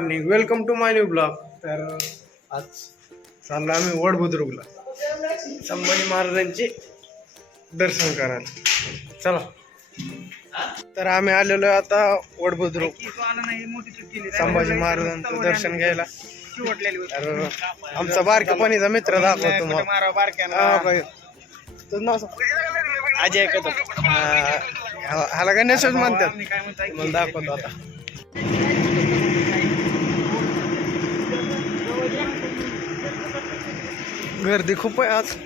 Morning, welcome to my new blog. तर आज चाललो आम्ही वड बुद्रुकला संभाजी महाराजांचे दर्शन करायला. चला, तर आम्ही आलेलो आता वड बुद्रुक संभाजी महाराजांचं दर्शन घ्यायला. तर आमचा बारकेपणीचा मित्र दाखवतो तुम्हाला. तुझं नाव अजय कदम. ह्याला गणेशच म्हणतात. मला दाखवतो आता. गर्दी खूप आहे आज.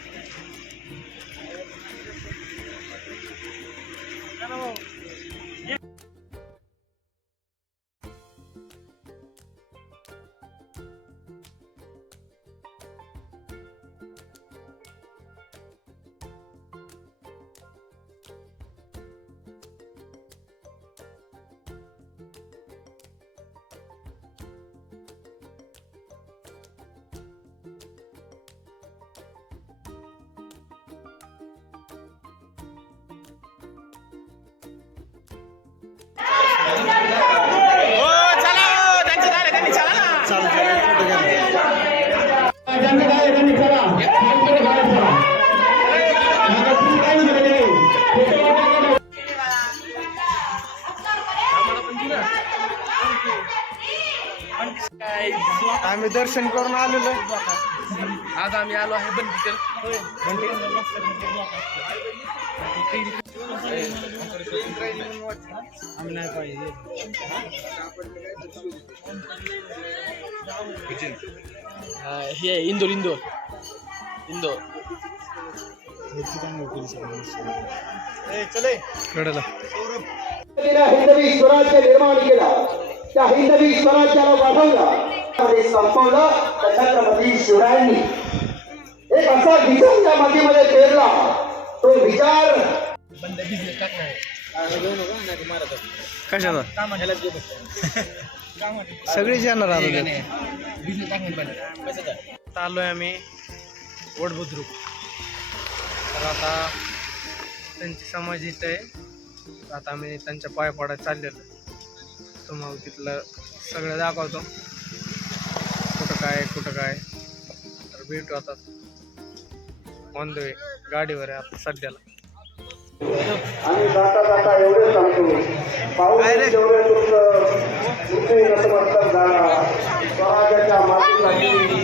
आम्ही दर्शन करून आलेलो. आज आम्ही आलो आहे आम्ही नाही पाहिजे. हे इंदोर इंदोर इंदोर चले कडला. हिंदवी स्वराज्य निर्माण केला, त्या हिंदवी स्वराज्याला वाढवला, संपवलं. छत्रपती शिवरायांनी एक असा विचार त्या मातीमध्ये पेरला. तो विचार कशाचा सगळीच येणार आलोय आम्ही वड बुद्रुक. तर आता त्यांची समाज इथं आहे. आता आम्ही त्यांच्या पाया पडायला चाललेलो. तुम्हाला तिथलं सगळं दाखवतो, कुठं काय. तर भेटू आता ऑन द वे. गाडीवर आहे आता सध्याला. आणि जाता जाता एवढे सांगतो, पाऊस जेवढे नतमस्तक झाला स्वराज्याच्या मातीसाठी.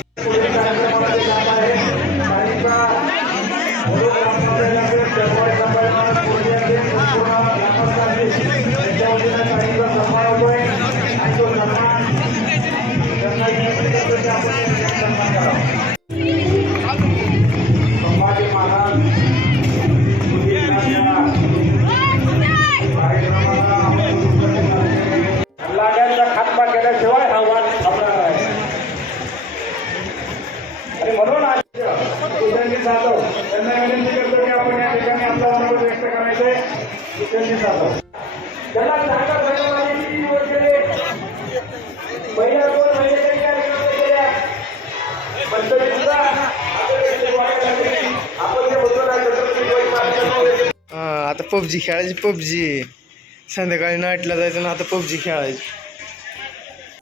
खातमा केल्याशिवाय हा वाद थांबणार आहे. आणि म्हणून जाधव त्यांना विनंती करतो की आपण या ठिकाणी आपला मत व्यक्त करायचंय. जाधव त्याला पहिल्या 2 महिने आता पबजी खेळायची. पबजी संध्याकाळी नाईटला जायचं ना, आता पबजी खेळायची.